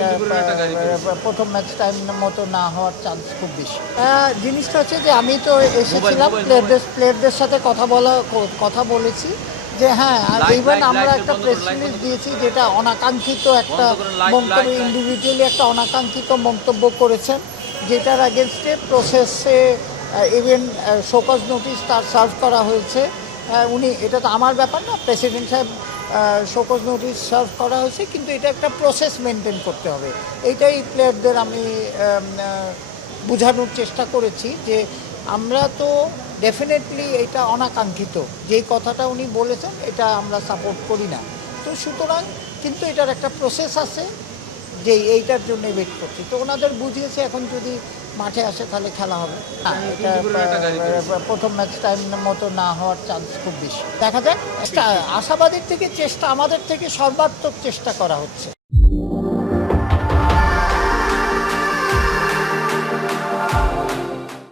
এটা প্রথম match time মতো না হওয়ার চান্স খুব বেশি। জিনিসটা হচ্ছে যে আমি তো এসেছিলাম প্লেয়ারদের সাথে কথা বলেছি যে হ্যাঁ, ইভেন আমরা একটা প্রেস রিলিজ দিয়েছি যেটা অনাকাঙ্ক্ষিত একটা মন্তব্য, ইন্ডিভিজুয়ালি একটা অনাকাঙ্ক্ষিত মন্তব্য করেছেন, যেটার এগেনস্টে প্রসেসে ইভেন শোকজ নোটিশ তার সার্ভ করা হয়েছে। উনি, এটা তো আমার ব্যাপার না, প্রেসিডেন্ট সাহেব শোকজ নোটিশ সার্ভ করা হয়েছে, কিন্তু এটা একটা প্রসেস মেনটেন করতে হবে। এইটাই প্লেয়ারদের আমি বোঝানোর চেষ্টা করেছি যে আমরা তো ডেফিনেটলি এটা অনাকাঙ্ক্ষিত, যেই কথাটা উনি বলেছেন এটা আমরা সাপোর্ট করি না। তো সুতরাং কিন্তু এটার একটা প্রসেস আছে যে এইটার জন্য ওয়েট করছি। তো ওনাদের বুঝিয়েছে এখন যদি মাঠে আসে তাহলে খেলা হবে। এটা প্রথম ম্যাচ টাইম মতো না হওয়ার চান্স খুব বেশি। দেখা যাক, আশাবাদীর থেকে আমাদের থেকে সর্বাত্মক চেষ্টা করা হচ্ছে।